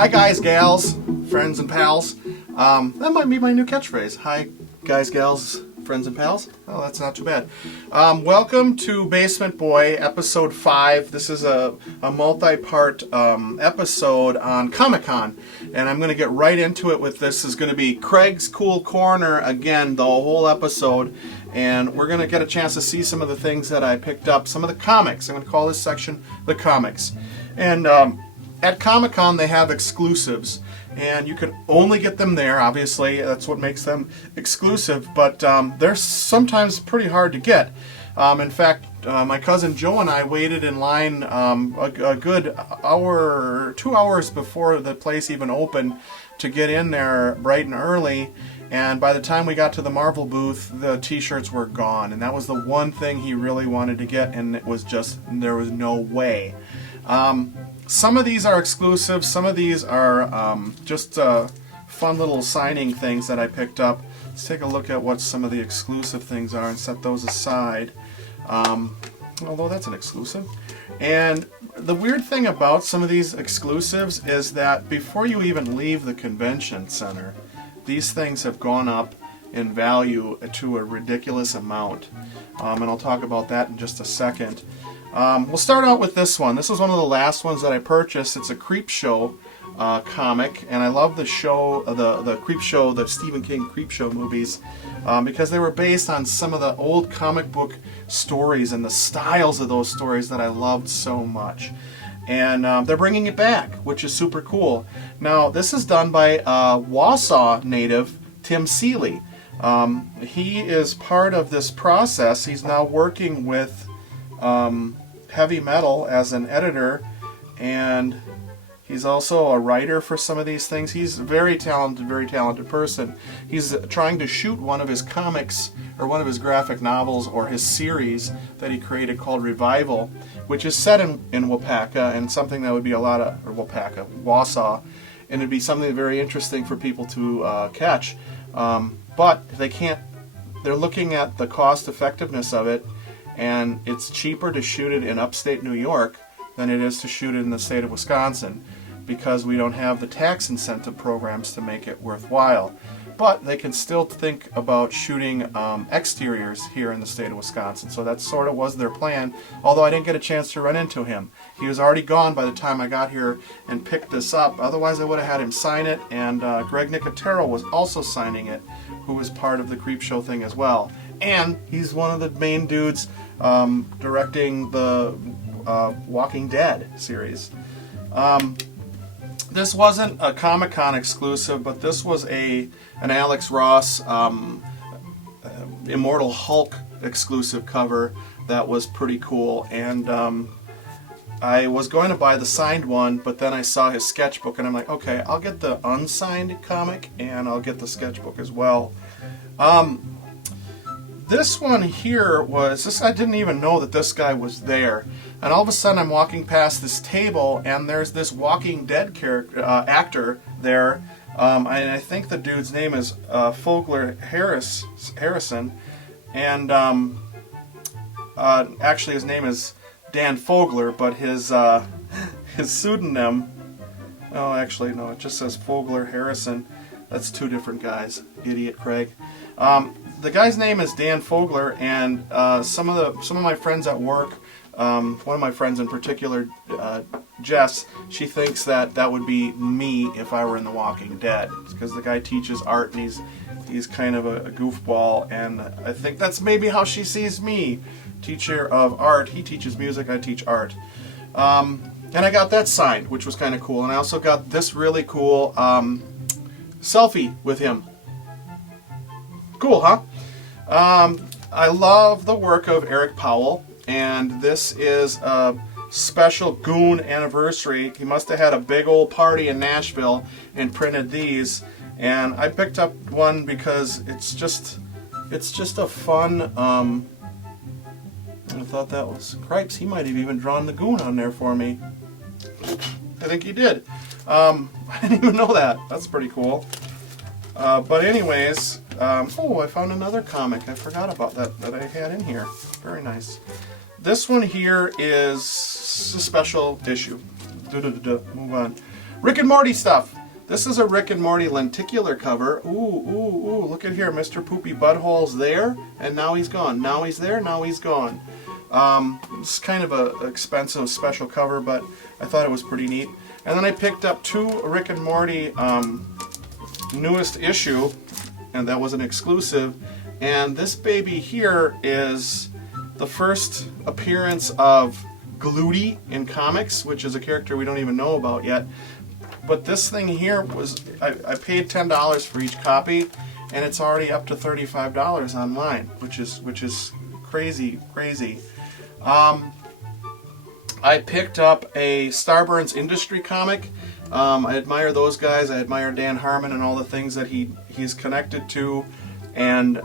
Hi guys, gals, friends and pals. That might be my new catchphrase. Hi guys, gals, friends and pals. Oh, that's not too bad. Welcome to Basement Boy, episode 5. This is a multi-part episode on ComicCon, and I'm going to get right into it with this. Is going to be Craig's Cool Corner again, the whole episode, and we're going to get a chance to see some of the things that I picked up, some of the comics. I'm going to call this section the comics. And at ComicCon they have exclusives, and you can only get them there. Obviously, that's what makes them exclusive, but they're sometimes pretty hard to get. In fact, my cousin Joe and I waited in line a good hour, 2 hours before the place even opened to get in there bright and early. And by the time we got to the Marvel booth, the t-shirts were gone. And that was the one thing he really wanted to get, and it was just, there was no way. Some of these are exclusive, some of these are just fun little signing things that I picked up. Let's take a look at what some of the exclusive things are and set those aside. Although that's an exclusive. And the weird thing about some of these exclusives is that before you even leave the convention center, these things have gone up in value to a ridiculous amount. And I'll talk about that in just a second. We'll start out with this one. This was one of the last ones that I purchased. It's a Creepshow comic, and I love the show, the Creepshow, the Stephen King Creepshow movies, because they were based on some of the old comic book stories and the styles of those stories that I loved so much. And they're bringing it back, which is super cool. Now, this is done by Wausau native Tim Seeley. He is part of this process. He's now working with Heavy Metal as an editor, and he's also a writer for some of these things. He's a very talented person. He's trying to shoot one of his comics, or one of his graphic novels, or his series that he created called Revival, which is set in Wapaka, and something that would be Wausau, and it'd be something very interesting for people to catch. But they can't, they're looking at the cost effectiveness of it, and it's cheaper to shoot it in upstate New York than it is to shoot it in the state of Wisconsin, because we don't have the tax incentive programs to make it worthwhile. But they can still think about shooting exteriors here in the state of Wisconsin. So that sort of was their plan, although I didn't get a chance to run into him. He was already gone by the time I got here and picked this up. Otherwise I would have had him sign it, and Greg Nicotero was also signing it, who was part of the Creepshow thing as well. And he's one of the main dudes directing the Walking Dead series. This wasn't a Comic-Con exclusive, but this was an Alex Ross Immortal Hulk exclusive cover that was pretty cool. And I was going to buy the signed one, but then I saw his sketchbook, and I'm like, okay, I'll get the unsigned comic, and I'll get the sketchbook as well. This one here was, I didn't even know that this guy was there. And all of a sudden I'm walking past this table, and there's this Walking Dead actor there. And I think the dude's name is Fogler Harrison. And actually his name is Dan Fogler, but his pseudonym, oh actually no, it just says Fogler Harrison. That's two different guys. Idiot Craig. The guy's name is Dan Fogler, and some of my friends at work, one of my friends in particular, Jess, she thinks that would be me if I were in The Walking Dead, because the guy teaches art, and he's kind of a goofball, and I think that's maybe how she sees me, teacher of art. He teaches music, I teach art. And I got that signed, which was kind of cool, and I also got this really cool selfie with him. Cool, huh? I love the work of Eric Powell, and this is a special Goon anniversary. He must have had a big old party in Nashville and printed these, and I picked up one because it's just a fun, I thought that was, cripes, he might have even drawn the Goon on there for me. I think he did. I didn't even know that. That's pretty cool. But anyways, oh, I found another comic. I forgot about that I had in here. Very nice. This one here is a special issue. Move on. Rick and Morty stuff. This is a Rick and Morty lenticular cover. Ooh, look at here. Mr. Poopy Butthole's there, and now he's gone. Now he's there, now he's gone. It's kind of an expensive special cover, but I thought it was pretty neat. And then I picked up 2 Rick and Morty newest issue, and that was an exclusive. And this baby here is the first appearance of Gluty in comics, which is a character we don't even know about yet. But this thing here was, I paid $10 for each copy, and it's already up to $35 online, which is crazy. I picked up a Starburns Industry comic. I admire those guys. I admire Dan Harmon and all the things that he's connected to, and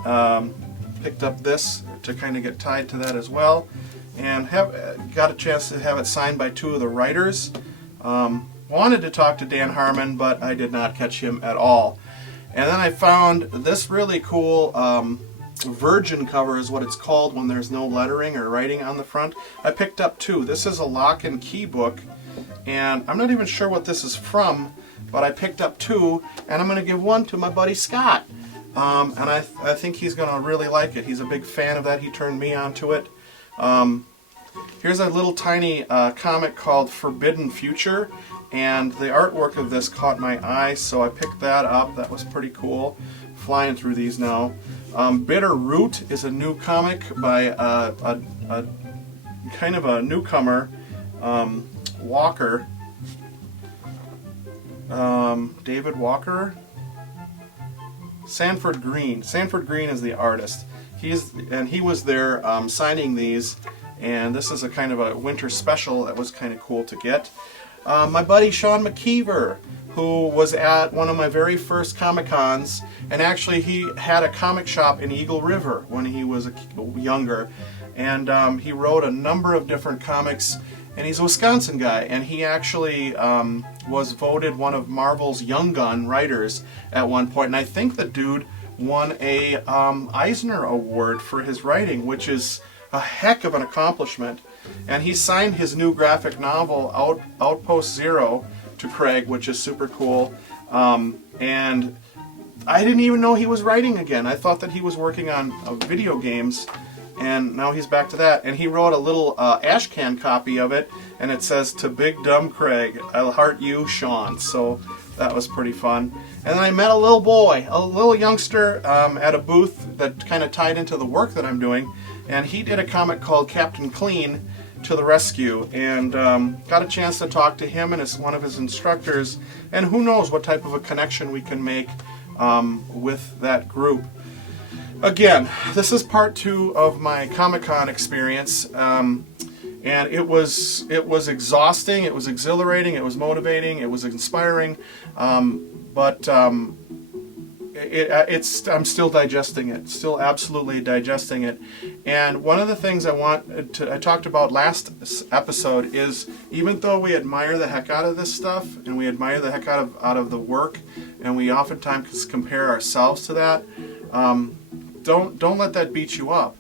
picked up this to kind of get tied to that as well, and got a chance to have it signed by 2 of the writers. Wanted to talk to Dan Harmon, but I did not catch him at all. And then I found this really cool Virgin cover is what it's called when there's no lettering or writing on the front. I picked up 2. This is a lock and key book, and I'm not even sure what this is from, but I picked up 2, and I'm going to give 1 to my buddy Scott. And I think he's going to really like it. He's a big fan of that. He turned me onto it. Here's a little tiny comic called Forbidden Future, and the artwork of this caught my eye, so I picked that up. That was pretty cool. Flying through these now. Bitter Root is a new comic by a kind of a newcomer, Walker. David Walker? Sanford Green. Sanford Green is the artist. He was there signing these, and this is a kind of a winter special that was kind of cool to get. My buddy Sean McKeever, who was at one of my very first Comic-Cons, and actually he had a comic shop in Eagle River when he was younger, and he wrote a number of different comics, and he's a Wisconsin guy, and he actually was voted one of Marvel's Young Gun writers at one point, and I think the dude won a Eisner Award for his writing, which is a heck of an accomplishment. And he signed his new graphic novel, Outpost Zero, to Craig, which is super cool. And I didn't even know he was writing again. I thought that he was working on video games, and now he's back to that. And he wrote a little ashcan copy of it, and it says, "To Big Dumb Craig, I'll heart you, Sean." So that was pretty fun. And then I met a little boy, a little youngster, at a booth that kind of tied into the work that I'm doing. And he did a comic called Captain Clean to the Rescue, and got a chance to talk to him and one of his instructors, and who knows what type of a connection we can make with that group. Again, this is part 2 of my Comic-Con experience, and it was exhausting, it was exhilarating, it was motivating, it was inspiring, but I'm still digesting it, still absolutely digesting it. And one of the things I talked about last episode is, even though we admire the heck out of this stuff, and we admire the heck out of the work, and we oftentimes compare ourselves to that, don't let that beat you up.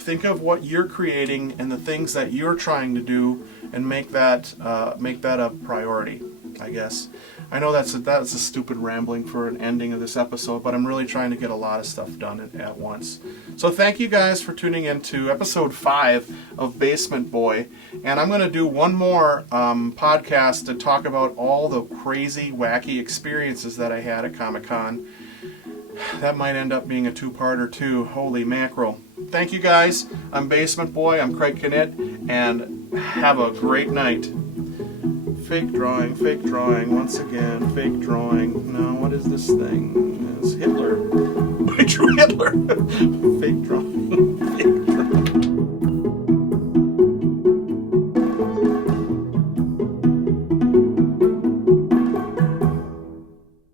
Think of what you're creating and the things that you're trying to do, and make that a priority, I guess. I know that's a stupid rambling for an ending of this episode, but I'm really trying to get a lot of stuff done at once. So thank you guys for tuning in to episode 5 of Basement Boy, and I'm going to do one more podcast to talk about all the crazy, wacky experiences that I had at Comic-Con. That might end up being a 2-parter too. Holy mackerel. Thank you guys. I'm Basement Boy. I'm Craig Knitt, and have a great night. Fake drawing, once again, fake drawing. Now, what is this thing? It's Hitler. I drew Hitler. Fake drawing.